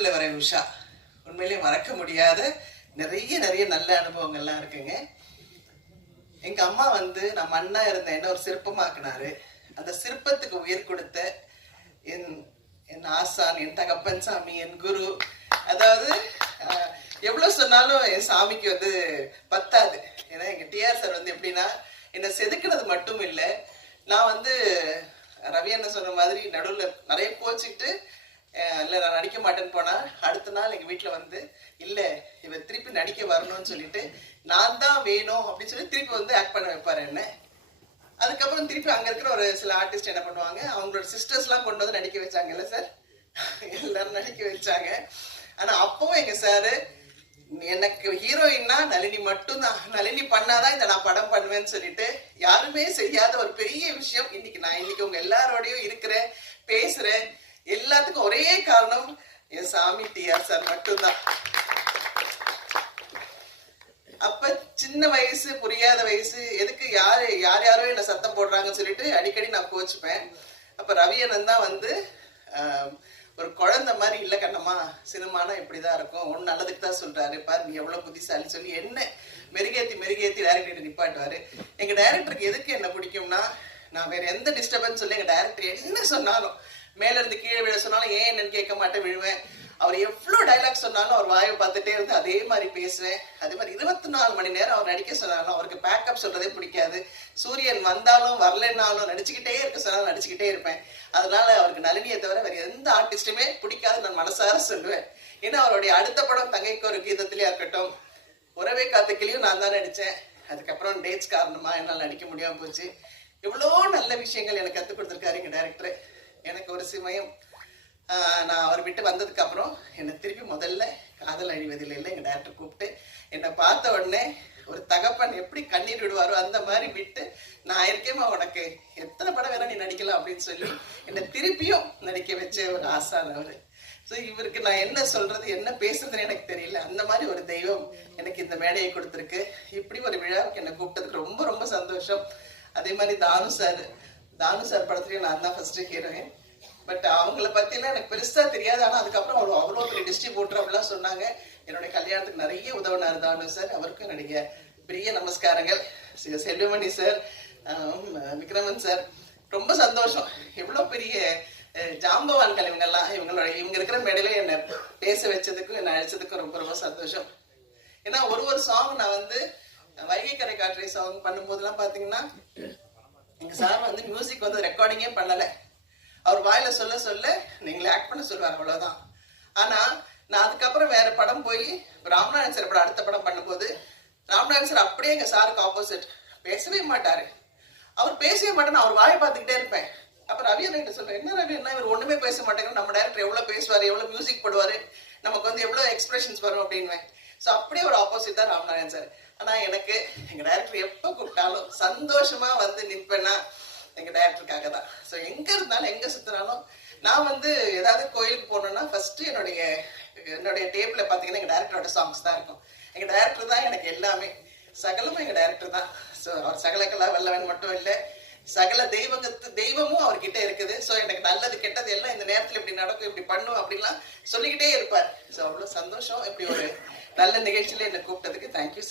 அன்புள்ள வரை உஷா. உண்மையிலேயே மறக்க முடியாத நிறைய நல்ல அனுபவங்கள்லாம் இருக்குங்க. எங்க அம்மா நான் மண்ணா இருந்த என்ன ஒரு சிற்பமாக்குனாரு. அந்த சிற்பத்துக்கு உயிர் கொடுத்த என் ஆசான், என் தகப்பன் சாமி, என் குரு. அதாவது எவ்வளவு சொன்னாலும் என் சாமிக்கு பத்தாது. ஏன்னா எங்க டிஆர் சார் எப்படின்னா என்னை செதுக்கினது மட்டும் இல்லை, நான் ரவி என்ன சொன்ன மாதிரி நடுவில் நிறைய கோச்சிக்கிட்டு இல்லை நான் நடிக்க மாட்டேன்னு போனா அடுத்த நாள் எங்க வீட்டுல இல்லை இவர் திருப்பி நடிக்க வரணும்னு சொல்லிட்டு நான் தான் வேணும் அப்படின்னு சொல்லி திருப்பி ஆக்ட் பண்ண வைப்பாரு என்ன. அதுக்கப்புறம் திருப்பி அங்க இருக்கிற ஒரு சில ஆர்டிஸ்ட் என்ன பண்ணுவாங்க, அவங்களோட சிஸ்டர்ஸ் எல்லாம் கொண்டு நடிக்க வச்சாங்க. இல்ல சார், எல்லாரும் நடிக்க வச்சாங்க. ஆனா அப்பவும் எங்க சாரு எனக்கு ஹீரோயின்னா நளினி மட்டும்தான், நளினி பண்ணாதான் இதை நான் படம் பண்ணுவேன்னு சொல்லிட்டு யாருமே செய்யாத ஒரு பெரிய விஷயம். இன்னைக்கு உங்க எல்லாரோடையும் இருக்கிறேன், பேசுறேன். எல்லாத்துக்கும் ஒரே காரணம் என் சாமி டிஆர் சார் மட்டும்தான். அப்ப சின்ன வயசு, புரியாத வயசு, எதுக்கு யாரோ என்ன சத்தம் போடுறாங்கன்னு சொல்லிட்டு அடிக்கடி நான் கோச்சுப்பேன். அப்ப ரவியனன் தான் ஒரு குழந்தை மாதிரி இல்ல கண்ணம்மா, சினிமானா இப்படிதான் இருக்கும், ஒன்னு நல்லதுக்கு தான் சொல்றாரு பாரு, நீ எவ்வளவு புத்திசாலி சொல்லி என்ன மெருகேத்தி டைரக்டர் நிப்பாட்டுவாரு. எங்க டைரக்டருக்கு எதுக்கு என்ன பிடிக்கும்னா, நான் வேற எந்த டிஸ்டர்பன்ஸ் சொல்லி எங்க டைரக்டர் என்ன சொன்னாலும், மேல இருந்து கீழே விழ சொன்னாலும் ஏன் என்னன்னு கேட்க மாட்டேன், விழுவேன். அவர் எவ்வளவு டைலாக் சொன்னாலும் அவர் வாயை பார்த்துட்டே இருந்து அதே மாதிரி பேசுவேன். அதே மாதிரி 24 மணி நேரம் அவர் நடிக்க சொன்னாலும் அவருக்கு பேக்கப் சொல்றதே பிடிக்காது. சூரியன் வந்தாலும் வரலன்னாலும் நடிச்சுக்கிட்டே இருக்க சொன்னாலும் நடிச்சுக்கிட்டே இருப்பேன். அதனால அவருக்கு நளினியை தவிர வேற எந்த ஆர்டிஸ்டுமே பிடிக்காது நான் மனசார சொல்லுவேன். ஏன்னா அவருடைய அடுத்த படம் தங்கைக்கு ஒரு கீதத்திலேயே இருக்கட்டும், உறவே காத்துக்கிலையும் நான் தான் நடிச்சேன். அதுக்கப்புறம் டேட்ஸ் காரணமா என்னால் நடிக்க முடியாம போச்சு. எவ்வளோ நல்ல விஷயங்கள் எனக்கு கற்றுக் கொடுத்துருக்காரு எங்க டைரக்டர். எனக்கு ஒரு சமயம் நான் அவர் விட்டு வந்ததுக்கு அப்புறம் என்னை திருப்பி முதல்ல காதல் அழிவதில்லை எங்க டைரக்டர் கூப்பிட்டு என்னை பார்த்த உடனே ஒரு தகப்பன் எப்படி கண்ணீர் விடுவாரோ அந்த மாதிரி விட்டு, நான் இருக்கேமா உனக்கு எத்தனை படம் வேணா நீ நடிக்கலாம் அப்படின்னு சொல்லி என்னை திருப்பியும் நடிக்க வச்ச ஒரு ஆசான் அவரு. ஸோ இவருக்கு நான் என்ன சொல்றது என்ன பேசுறதுன்னு எனக்கு தெரியல. அந்த மாதிரி ஒரு தெய்வம் எனக்கு இந்த மேடையை கொடுத்துருக்கு. இப்படி ஒரு விழாவுக்கு என்னை கூப்பிட்டதுக்கு ரொம்ப ரொம்ப சந்தோஷம். அதே மாதிரி தானு சார் படத்துலயும் நான் தான் ஃபர்ஸ்ட் ஹீரோயின். பட் அவங்கள பத்திலாம் எனக்கு பெருசா தெரியாது. ஆனா அதுக்கப்புறம் அவ்வளோ பெரிய டிஸ்ட்ரிபியூட்டர் அப்படிலாம் சொன்னாங்க. என்னுடைய கல்யாணத்துக்கு நிறைய உதவினார் தானு சார். அவருக்கும் என்னுடைய பெரிய நமஸ்காரங்கள். செல்வமணி சார், விக்ரமன் சார், ரொம்ப சந்தோஷம். எவ்வளவு பெரிய ஜாம்பவான்கள் இவங்க இருக்கிற மேடையில என்னை பேச வச்சதுக்கும் என்னை அழைச்சதுக்கும் ரொம்ப ரொம்ப சந்தோஷம். ஏன்னா ஒரு சாங் நான் வைகை கரை காற்றை சாங் பண்ணும்போதெல்லாம் பாத்தீங்கன்னா எங்க சார் மியூசிக் ரெக்கார்டிங்கே பண்ணல. அவர் வாயில சொல்ல நீங்களே ஆக்ட் பண்ண சொல்லுவார், அவ்வளவுதான். ஆனா நான் அதுக்கப்புறம் வேற படம் போய் ராமநாதன் சார் படம் அடுத்த படம் பண்ணும்போது ராமநாதன் சார் அப்படியே எங்க சாருக்கு ஆப்போசிட் பேசவே மாட்டாரு. அவர் பேசவே மாட்டேன்னு அவர் வாயை பார்த்துக்கிட்டே இருப்பேன். அப்ப ரவி என்ன சொல்றேன், என்ன ரவி என்ன இவர் ஒண்ணுமே பேச மாட்டேங்க, நம்ம டைரக்டர் எவ்வளவு பேசுவாரு, எவ்வளவு மியூசிக் போடுவாரு, நமக்கு எவ்வளவு எக்ஸ்பிரஷன்ஸ் வரும் அப்படின்னு. ஸோ அப்படியே ஒரு ஆப்போசிட் தான் ராமநாதன் சார். ஆனா எனக்கு எங்க டைரக்டர் எப்ப கூப்பிட்டாலும் சந்தோஷமா நிற்பேன்னா எங்க டைரக்டருக்காக தான். ஸோ எங்க இருந்தாலும் எங்க சுத்தினாலும் நான் ஏதாவது கோயிலுக்கு போனோம்னா ஃபர்ஸ்ட் என்னுடைய டேப்ல பாத்தீங்கன்னா எங்க டைரக்டரோட சாங்ஸ் தான் இருக்கும். எங்க டைரக்டர் தான் எனக்கு எல்லாமே, சகலமும் எங்க டைரக்டர் தான். ஸோ அவர் சகலக்கலா வல்லவன் மட்டும் இல்லை, சகல தெய்வமும் அவர்கிட்ட இருக்குது. ஸோ எனக்கு நல்லது கெட்டது எல்லாம் இந்த நேரத்துல இப்படி நடக்கும், இப்படி பண்ணும் அப்படின்லாம் சொல்லிக்கிட்டே இருப்பார். ஸோ அவ்வளவு சந்தோஷம். இப்படி ஒரு நல்ல நிகழ்ச்சியில என்னை கூப்பிட்டதுக்கு தேங்க்யூ சார்.